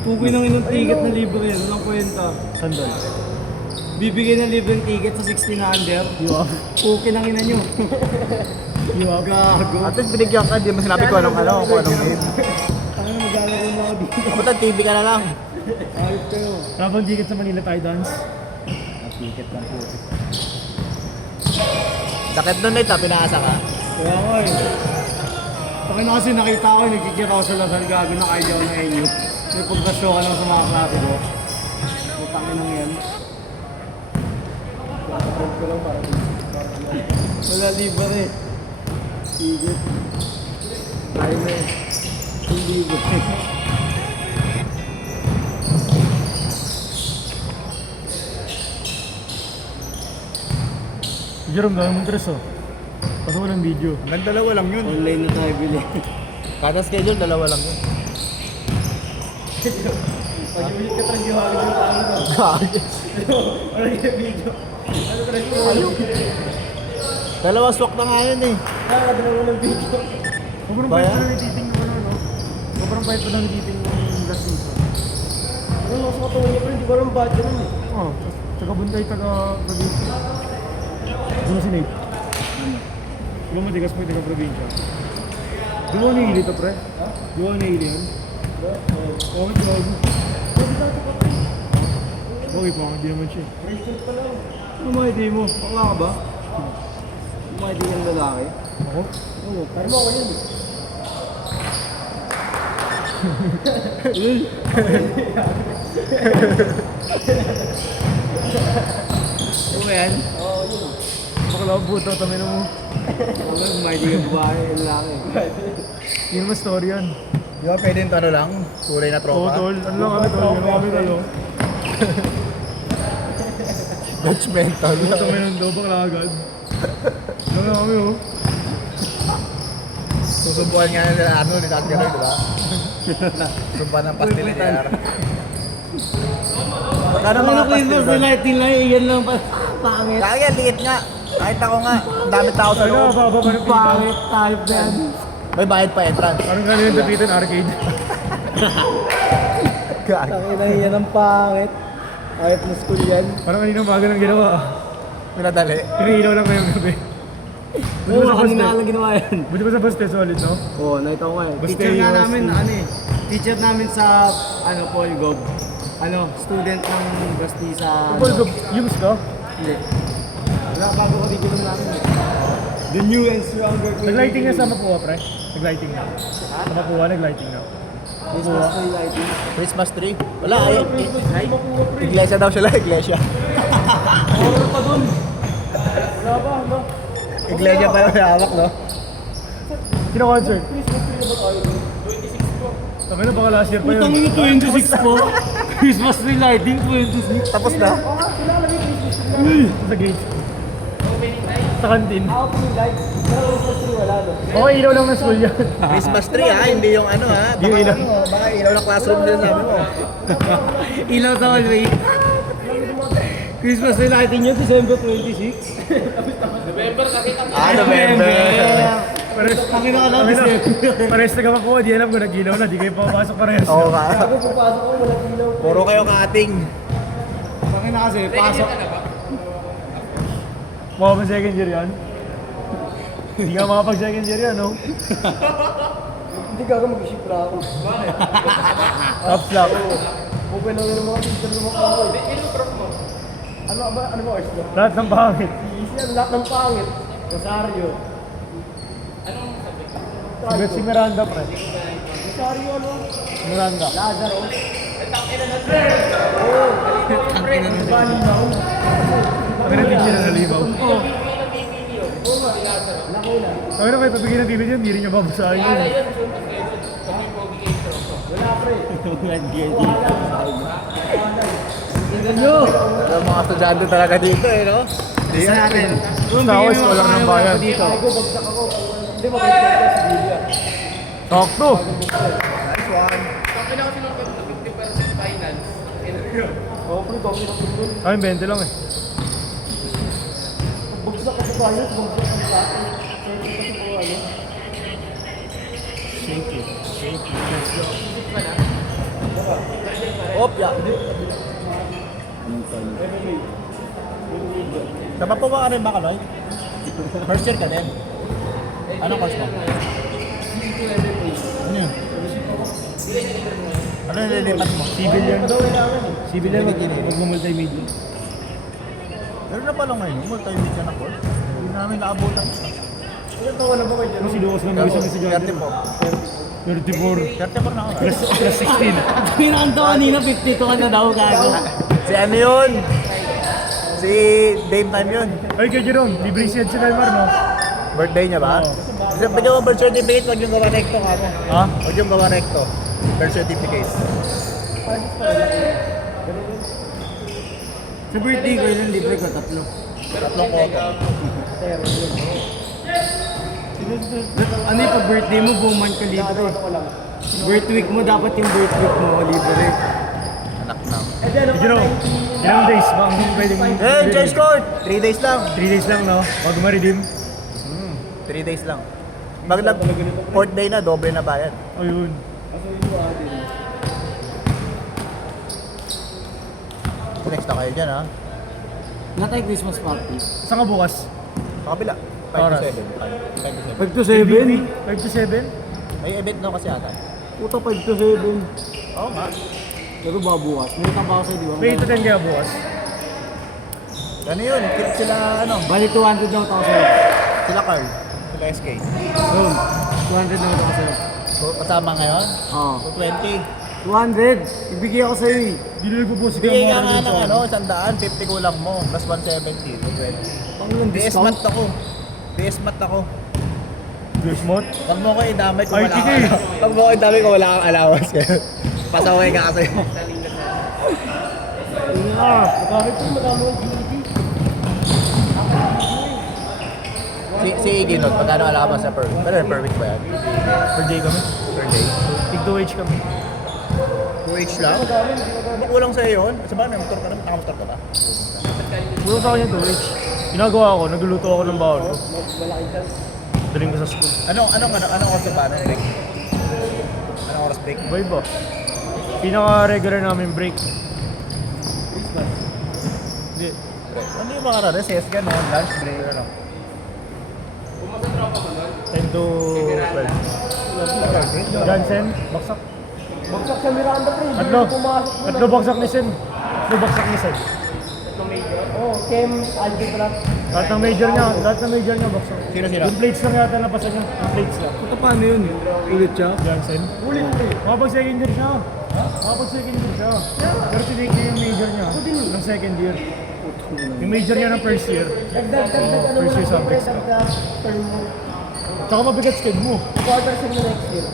Pugoy ng inong ticket na libre yun, walang kwenta. Sandal. Bibigay ng libreng ticket sa 16 na under. Yuwag. Pukin ang ina nyo. Yuwag. Gago. At least binigyan ka, di mo sinabi ko anong game. Ano maglalaro mo ako dito? Kapag TV ka na lang. Ayop kayo. Wala bang ticket sa Manila tayo dance? Ticket lang po. Sakit nun Nate, pinaasa ka. Kaya ko eh. Paki na kasi nakita ko, nagkikiraw sa Lasal, gago na kaya ako na inyo. May pagkasyo ka lang sa mga klase ko. Utangin nang yan. Ko lang para wala libre eh. Tigit. Tayo na eh. Hindi libre. Jerome, gawin mong dress oh. Kaso walang video. Nagdalawa lang yun. Online na tayo bili. Kada schedule, dalawa lang yun. Pag-ulit ka trend yung hangin yung ano ba? Ano yung video? Ano trend yung hangin? Dalawa swak na nga yun eh. Dalawa ng video. Sobrang Baya? bait pa lang nititing yung ano, no? Sobrang bait pa lang nititing yung last season. Ano lang sa katawan niya pero hindi ko alam ba't yun eh. Oh, taga Buntay, taga probinsya. Ano si Nate? Di ba matigas mo yung taga probinsya? Di mo nahihili to, pre? Di mo nahihili yun? Okay, gago. Okay pa, hindi naman siya. Bracelet pa lang. Ano mga ID mo? Bakla ka ba? Ano mga ID ng lalaki? Ako? Oo, tayo mo ako yun eh. Ano ba yan? Oo, yun. Bakla ang puto, tamin mo. Ano yung mga ID ng babae, lalaki? Hindi naman story yan. Di ba pwede yung ano lang, kulay na Oo, tropa? tol. Ano lang kami, tol. Ano kami, tol. Judgmental. Tamin ng daw, bakla agad. Ano lang kami, oh. Susubukan nga nila ano, ni Dad Ganoy, di ba? Sumpa ng pastil ni Yar. Magkano mga pastil Christmas doon? nila, tilay, yan lang pa. Pangit. Kaya liit nga. Kahit ako nga, ang dami tao sa Ano, loob. baba pa ng pita. Pangit, type yan. May bayad pa entrance. Parang gano'n yung dapitan arcade. Tangina yan ang pangit. Ayot na school yan. Parang kanina umaga nang ginawa. Pinadali. Pinailaw lang ngayong gabi. Oo, kanina lang ginawa yan. Buti ba sa bus test solid, no? Oo, nakita ko nga eh. Basta Teacher nga yung namin, school. ano eh. Teacher namin sa, ano, Polgov. Ano, student ng Basti sa... Paul, yums ka? Hindi. Wala, bago curriculum namin eh. The new and stronger curriculum. Nag-lighting na sa Mapua, pre? Nag-lighting na. Sa Mapua, nag-lighting na. Christmas tree lighting. Christmas tree. Wala, ayaw. Iglesia daw sila, iglesia. Horror pa dun. Wala ba, ano? Iglesia pa yung hawak, no? Sino concert? Christmas tree na ba tayo? 26 po. Sabi na baka last year pa yun. Putang ina 26 po. Christmas tree lighting 26. Tapos na. Oo nga, kilala may Christmas tree. Sa gate. Sa kantin. Out yung lights. Pero Christmas tree wala no. Okay, ilaw lang ng school yan. Christmas tree ha, hindi yung ano ha. Baka, Yung ilaw. baka ilaw na classroom din sabi mo. Ilaw sa hallway. Christmas tree lighting yun, December 26. Ah, November. Pares, Pakita ka lang, December. pares na kapakuha, di alam ko nag-ilaw na, di kayo papasok parehas. Oo ka. Sabi, pupasok ko, wala ilaw. Puro kayo kating. Pakita kasi, pasok. Mga pa second year yan? Hindi ka makapag second year yan, no? Hindi gaga mag-ship na ako. Top slap. Open lang yung mga teacher ng mga ako. Ano ba oras mo? Lahat ng pangit. Easy yan, lahat ng pangit. Rosario. Sigat si Miranda, pre. Rosario ano? Miranda. Lazaro. Kami na teacher na nalibaw. Oo. Kami na kayo pabigyan ng bibig yan, hindi rin niya babasahin yun. Wala pre. Tingnan nyo. Ang mga estudyante talaga dito eh, no? Isa natin. Basta ako, scholar ng bayan. Dito. Ako, bagsak ako. Hindi mo kaya si Julia. Sakto! Nice one. Oo, pre, dami na po. Kami 20 lang eh. Bagsak ka sa bayan, bagsak ka sa atin. Thank you. Thank you. Thank you. Let's go. Opya. Tama po ba ka rin ba, Kaloy? First year ka din? Anong course mo? Ano yun? Ano yung nililipat mo? Civil yan. Civil yan, mag-multimedia. Meron na pala ngayon, multimedia na course. Hindi namin naabutan. Ano sinuwas ng mga isang si Jordan? 34. 34 na ako. Plus 16. Pinakanta kanina, 52 ka na daw, gago. Si ano yun? Si Dame Time yun. Ay, kay Jerome, libre siya si Neymar, no? Birthday niya ba? Bigyan mo birth certificate, huwag yung gawa recto ka mo. Ha? Huwag yung gawa recto. Birth certificate. Sa birthday ko, ilan libre ko? 3. Tatlong koto. Ano yung pag-birthday mo, buong month ka libre. Birth week mo, dapat yung birth week mo libre. Anak na. Kay Jerome, ilang days ba ang pwedeng... Change court! 3 days lang. 3 days lang, no? Pag ma-redeem. 3 days lang. Pag nag 4th day na, doble na bayad. Ayun. Next na kayo dyan, ha? Na tayo Christmas party. Saan ka bukas? Sa kabila. 5 Oras. to 7. 5 to 7? 5 to 7? May event na kasi ata. Puta, 5 to 7. Oo nga. Pero babukas. May trabaho sa'yo, di ba? May 8 to 10 kaya bukas. Ano yun? Kit sila, ano? Bali 200 daw ako sa'yo. Sila Carl. Sila SK. Boom. 200 daw ako sa'yo. So, kasama ngayon? Oo. 220. 200. Ibigay ako sa'yo eh. Hindi na nagpo-post si Bigay ka Kamara nga dun ng sa- ano, 100, 50 kulang mo. Plus 170, 220. Pang yung BS discount. mat ako. BS mat ako. Grace Mott? Huwag mo ko idamay kung wala RTK. kang Huwag mo ko idamay kung wala kang allowance. Pasaway ka kasi. Bakit po madami ang GDP? Si Ginot, magkano allowance sa per week? Pero per week ba yan? Per day kami. Per day? Tig 2H kami. 2H lang? Kulang sa'yo yun? Sa ba, may motor ka na? Nakamotor ka ba? Pulo sa kanya 2H. Ginagawa ako, nagluluto ako ng bawal ko. Daling ko sa school. Anong oras ba? Anong break? Anong oras break? Iba iba. Pinaka-regular namin break. Hindi. Break. Ano yung mga recess, gano'n, lunch break, ano? 10 to 12. Jansen, baksak. Bagsak sa Miranda pre. Tatlo baksak ni Sen. Tatlo baksak ni Sen. Oo, Chem, Algebra. Lahat ng major niya baksak. Sino? Yung plates lang yata napasa niya. Yung plates lang. Puta, paano yun? Ulit siya? Jansen. Ulit. Kapag second year siya. Kapag second year siya. Pero tinake niya yung major niya. Ng second year. Yung major niya ng first year. First year subjects ka. Tsaka mabigat sked mo. Quarter sem na next year.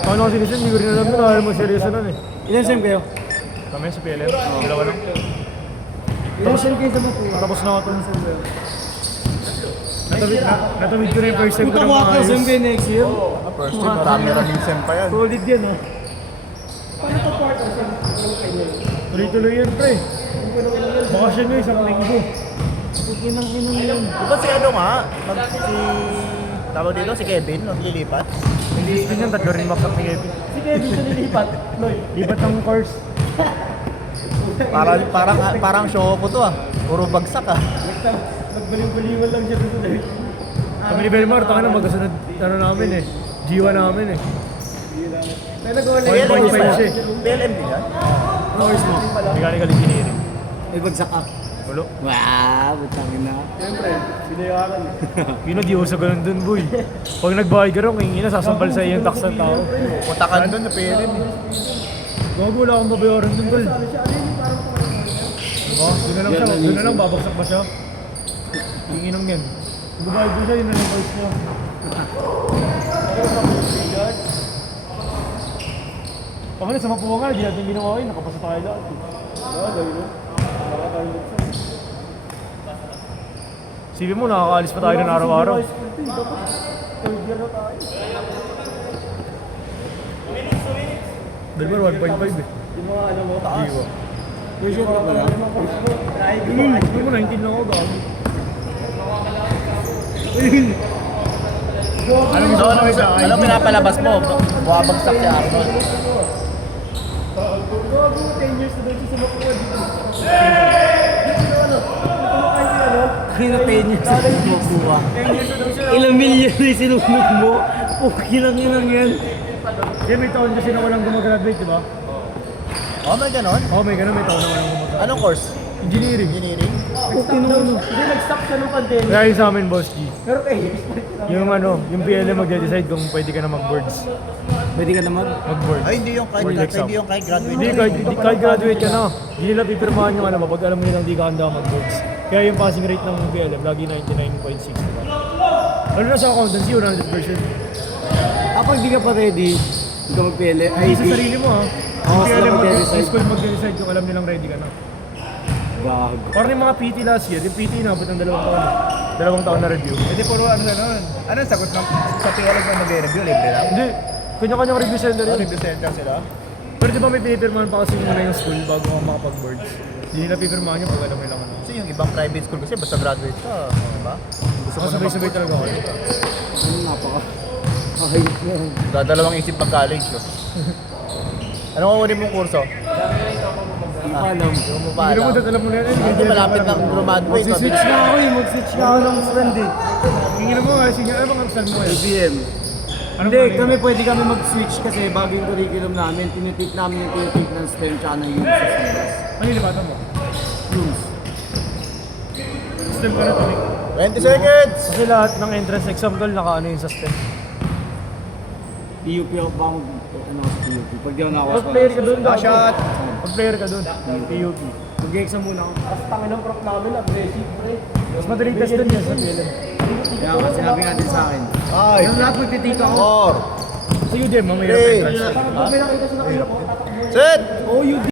Paano kasi nisin, hindi ko rin alam na alam mo seryoso nun eh. Ilan sem kayo? Kami sa PLM, dalawa lang. Ilan sem kayo sa Mapura? Tapos na ako ito. Natawid ko na yung first sem ko Puta, ng quarter sem maayos. kayo next year? First time, maraming sem pa yan. Solid yan ha. Paano ka quarter sem? Tuloy-tuloy yan pre. Bakasyon nyo isang linggo. Putinang ina na yun. Diba si ano nga? Tawag dito, si Kevin, no? Lilipat. Hindi din yan, tatlo rin baksak ni Kevin. Si Kevin sa nilipat. Lipat ng course. Parang show ko to ah. Puro bagsak ah. Nagbaling-balingan lang siya dito dahil. Kami ni Belmar, taka na magkasunod ano namin eh. Jiwa namin eh. Kaya nagawa na PLM Point din five ba? siya eh. PLM din yan? Ano oras mo? Mechanical engineering. May bagsak ka. Walo. Wow, butangin na. Siyempre, binayaran eh. Pino, di uso ganun dun, boy. Pag nagbayad ka rin, kung ina, sasampal sa iyo yung tax ng tao. Utakan doon sa PLM eh. Gago, wala akong babayaran dun, tol. Oh, doon na lang siya. Doon na lang, babagsak ba siya? Tinginang yan. Kung babayad doon siya, yun na lang voice niya. Pangalaman, sa Mapua nga, di natin ginawa yun. Nakapasa tayo lahat. Sige mo, nakakaalis pa tayo ng araw-araw. Delmar, 1.5 eh. Jiwa. May shit ka pala. Hindi mo 19 lang ako, gabi. Ano pinapalabas mo? Buwabagsak si Arnold. 10 years na doon siya sa Makuha dito. Kaya na 10 years sa kukuha. 10 years na daw siya. Ilang milyon na yung sinunod mo? Okay lang yan. Kaya may taon kasi na walang gumagraduate, di ba? Oh, may ganon? Oo, may ganun, may taon na walang gumagraduate. Anong course? Engineering. Engineering? Hindi, nag-stop siya nung pandemic. Kaya yung sa amin, boss G. Pero yung PLM magde-decide kung pwede ka na mag-boards. Pwede ka naman? Mag-boards. Ay, hindi yung Board exam. graduate. Hindi, kahit graduate ka na. Hindi nila pipirmahan yung alam mo, pag alam mo nilang di ka handa mag-boards. Kaya yung passing rate ng PLM, lagi 99.6. Diba? Ano na sa accountancy, 100%. Pag di ka pa ready, hindi ka mag-PL. Hindi sa sarili mo ha. Oo, Yung sila PLM mag-decide. yung school mag-decide kung alam nilang ready ka na. Gago. Parang yung mga PT last year, yung PT inabot ng 2 taon. 2 taon na review. Hindi, puro ano na nun. Ano ang sagot ng sa PLM na mag-review? Libre lang? Hindi, kanya-kanyang review center Oh, yun. review center sila? Pero di ba may pinipirmahan pa kasi muna yung school bago ka makapag-boards? Hindi nila pipirmahan yung pag alam nila ano. Kasi yung ibang private school kasi basta graduate ka, di ba? Gusto ko na Sabay-sabay talaga ako. Ano napaka? Kahit na. Dadalawang isip pag-college. No? Anong kukunin mong kurso? Hindi pa alam. Hindi mo pa Hindi alam. mo alam mo na yan. Hindi malapit na graduate. Mag-switch na ako eh. Mag-switch na ako ng friend eh. Tingin mo kasi nga, ano bang arsan mo eh? LBM. Anong Hindi, ano kami yun? pwede kami mag-switch kasi bago yung curriculum namin, tinitake namin yung tinitake ng STEM tsaka ng UNS sa syllabus. Ano yung libatan mo? Rules. STEM ka na tuloy. 20 seconds! Kasi lahat ng entrance exam tol, naka ano yung sa STEM. PUP ako ba ako ano sa PUP? Pag di ako nakawas Pag player ka doon, Ah, shot! Pag player ka doon, PUP. Mag-exam muna ako. Tapos tangin ng prof namin, aggressive, pre. Mas madali test din yan sa PLM. Kaya nga, sinabi nga din sa akin. 5, Yung lahat magtitake ako. 4, Sige, Jem, mamaya Hey! entrance. Set! Oh, you